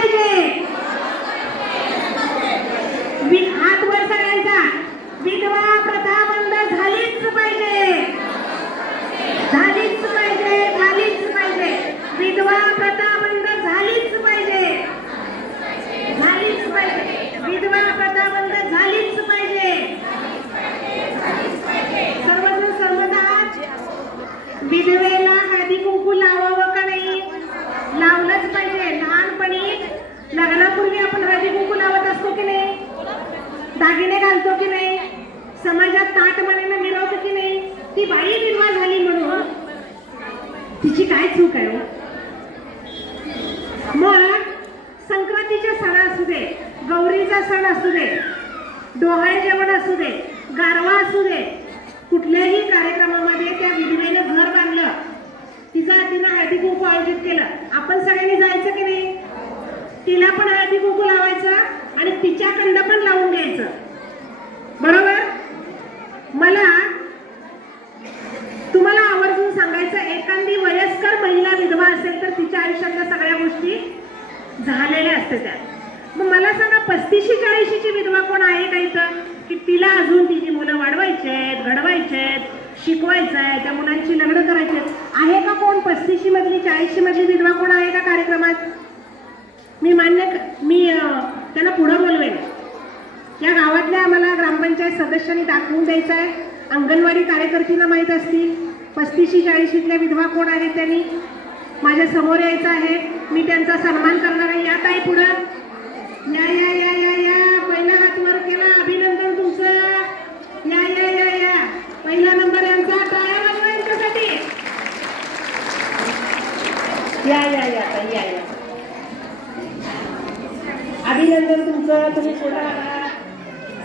पाहिजे. हात वर सगळ्यांचा. विधवा प्रथा बंद झालीच पाहिजे. झालीच पाहिजे. झालीच पाहिजे. विधवा प्रथा बंद झालीच पाहिजे. झालीच पाहिजे. विधवा प्रथा बंद झालीच पाहिजे. सर्वजण सहमत आहात? विधवेला हळदी कुंकू लावावं का नाही? लावलंच पाहिजे. लहानपणी लग्नापूर्वी आपण हळदी कुंकू लावत असतो की नाही? दागिने घालतो की नाही? समाजात ताट म्हणून मिरवतो की नाही? ती बाई विधवा झाली म्हणून तिची काय चूक आहे? मग संक्रांतीचा सण असू दे, गौरीचा सण असू दे, डोहाळे जेवण असू दे, गारवा असू दे, कुठल्याही कार्यक्रमामध्ये त्या विधवेनं घर बांधलं, तिनं हळदी कुंकू आयोजित केलं, आपण सगळ्यांनी जायचं की नाही? तिला पण हळदी कुंकू लावायचं आणि तिच्याकडनं पण लावून घ्यायचं. बरोबर? मला तुम्हाला आवर्जून सांगायचं, एखादी वयस्कर महिला विधवा असेल तर तिच्या आयुष्यातल्या सगळ्या गोष्टी झालेल्या असतात त्या. मग मला सांगा, 35-40ची विधवा कोण आहे का इथं? की तिला अजून तिची मुलं वाढवायची आहेत, घडवायचे आहेत, शिकवायचं आहे, त्या मुलांची लग्न करायची आहे का कोण? 35 मधली 40 मधली विधवा कोण आहे का कार्यक्रमात? मी त्यांना पुढे बोलवेन. या गावातल्या आम्हाला ग्रामपंचायत सदस्यांनी दाखवून द्यायचं आहे. अंगणवाडी कार्यकर्तींना माहीत असतील 35-40तल्या विधवा कोण आहेत, त्यांनी माझ्या समोर यायचं आहे. मी त्यांचा सन्मान करणार आहे. या ताई पुढं या या या या या. पहिला हात वर केला, अभिनंदन तुमचं. या या या या. पहिला नंबर यांचा. टाळ्या वाजवा यांच्यासाठी. या या या ताई या या. अभिनंदन तुमचं. तुम्ही छोटा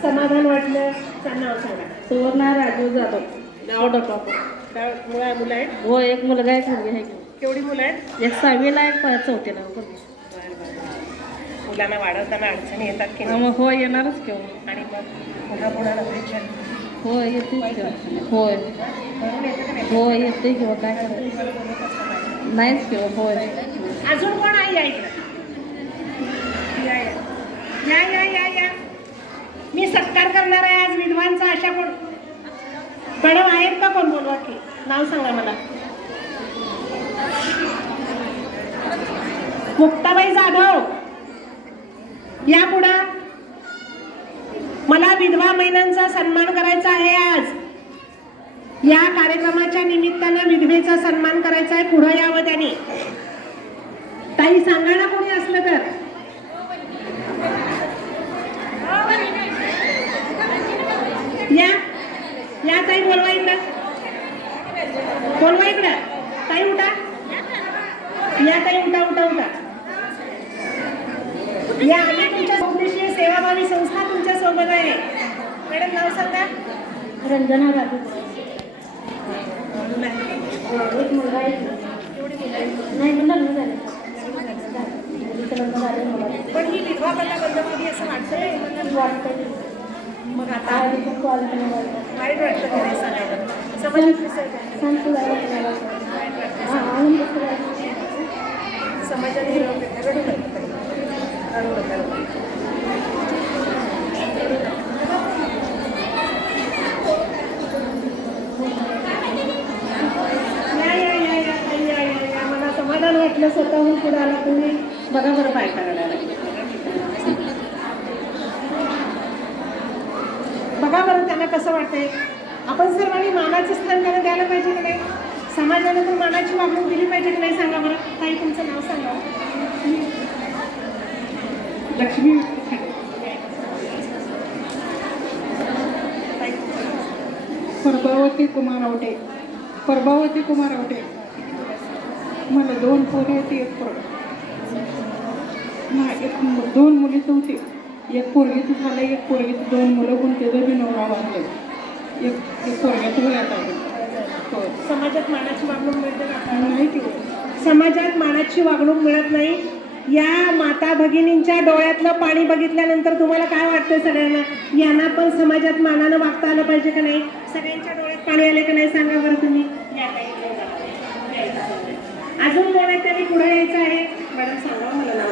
समाधान वाटलं. नाव सांगा. सुवर्णा राजू जाधव. नाव डॉक्टर. काय मुलं आहेत? हो, एक मुलगा आहे, मुलगी आहे. केवढी मुलं आहेत? एक 6वीला आहे, 4थीला. मुलांना वाढवताना अडचणी येतात की नाही? मग हो, येणारच किंवा. आणि मग पुन्हा अपेक्षा हो, येते किंवा. होय हो, येते किंवा. काय करायचं नाहीच किंवा. होय. अजून कोण आहे? या इकडं. या या या या. मी सत्कार करणार आहे आज विधवांचा. अशा कोण मॅडम आहेत का? कोण बोलवा की. नाव सांगा मला. मुक्ताबाई जाधव. या पुढं. मला विधवा महिलांचा सन्मान करायचा आहे आज. या कार्यक्रमाच्या निमित्तानं विधवेचा सन्मान करायचा आहे. पुढं यावं त्यांनी. ताई सांगा ना कोणी असलं तर. या या ताई, बोलवा इकडं. बोलवा इकडं. ताई उठा. या ताई उठा उठा उठा. या. आणि तुमच्या स्वप्नशील सेवाभावी संस्था तुमच्या सोबत आहे. मॅडम नाव सांगा. रंजना राजू. एक मुलगा आहे. नाही, पण लग्न झालं. पण ही विधवा प्रथा बंद व्हावी असं वाटतं. मग आता वाईट वाटतं की नाही सांगायला? समाजाने मला समाधान वाटलं. स्वतःहून पुढे आला तुम्ही. बघा बरं काय करायला लागले. बघा बरं त्यांना कसं वाटतंय. आपण सर्वांनी मानाचं स्थान त्यांना द्यायला पाहिजे की नाही? समाजाने तर मानाची वागणूक दिली पाहिजे की नाही? सांगा बरं. ताई तुमचं नाव सांगा. लक्ष्मी. प्रभावती कुमार आवटे. मला 2 पोरी होती, एक दोन मुलीच होती. एक पोरगीचं झालं, एक पोरगीचं 2 मुलं होऊन त्याचं बी नवरा वाढलं. एक पोरग्याचं वय आता. समाजात मानाची वागणूक मिळते का? नाही की. समाजात मानाची वागणूक मिळत नाही. या माता भगिनींच्या डोळ्यातलं पाणी बघितल्यानंतर तुम्हाला काय वाटतं सगळ्यांना? यांना पण समाजात मानानं वागता आलं पाहिजे का नाही? सगळ्यांच्या डोळ्यात पाणी आले का नाही सांगा बरं तुम्ही. अजून कोण आहे त्यांनी पुढे यायचं आहे? मॅडम सांगा मला नाव.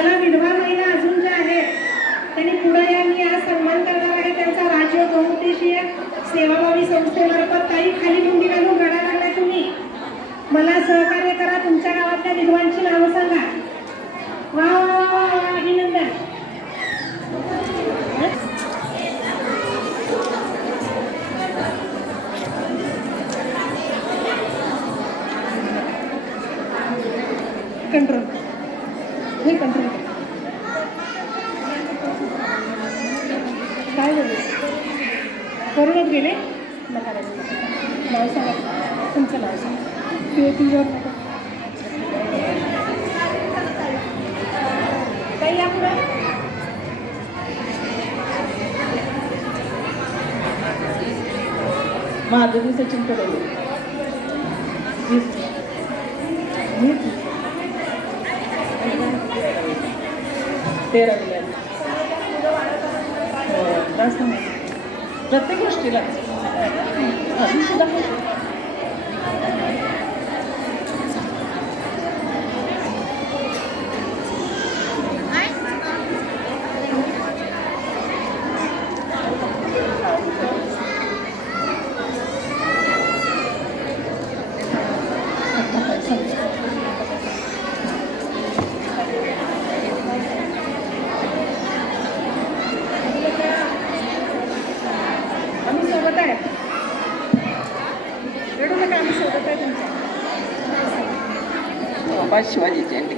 चला, विधवा महिला अजून ज्या आहेत त्यांनी पुढे या. मी आज सन्मान करणार आहे त्यांचा. राज्य बहुउद्देशीय सेवाभावी संस्थेमार्फत ताई खाली मुंडी घालून रडायला लागलाय तुम्ही. मला सहकार्य करा. तुमच्या गावातल्या विधवांची नावं सांगा. वा वा वा वा वा, अभिनंदन. कंट्रोल हे कंट्रोल काय बोलू करूनच गेले. नका नाव सांगा. तुमचं नाव सांगा. ते तुझ्यावर नका काही या पुढं. माधवी सचिन कडे तेरा प्रत्येक गोष्टीला सुद्धा आम्ही सोबत आहे. रडू नका, आम्ही सोबत आहे तुमच्या. शिवाजी जयंती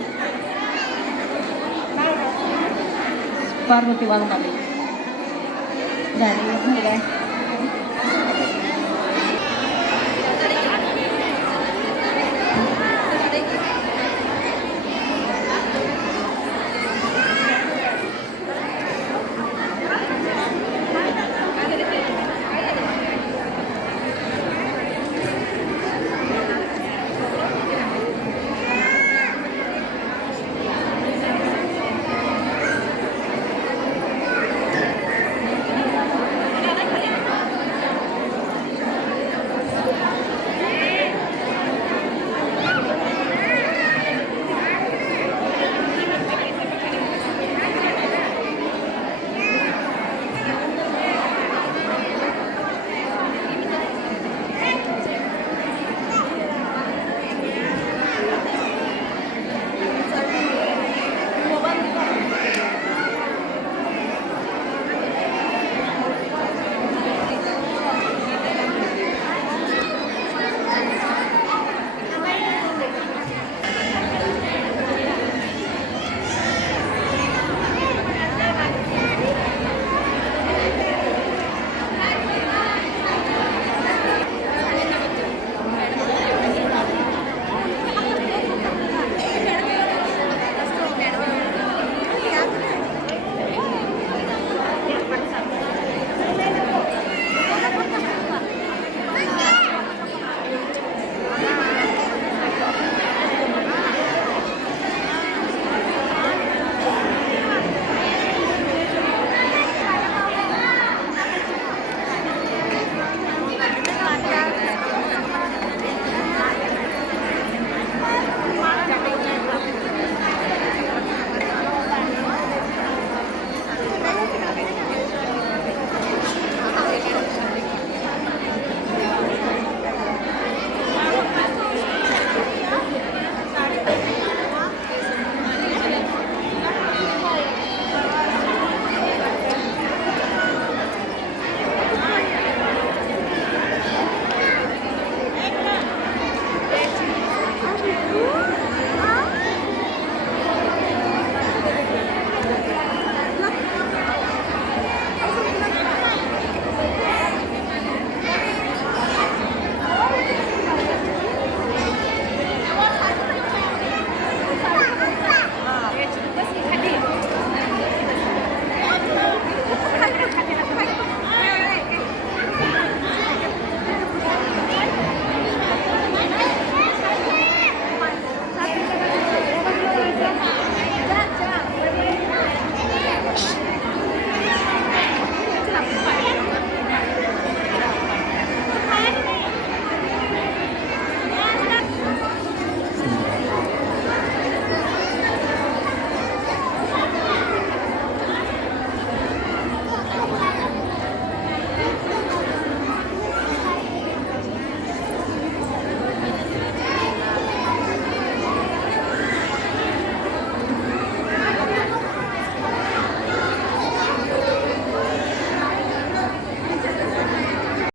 पार्वती वाघमारे झाली.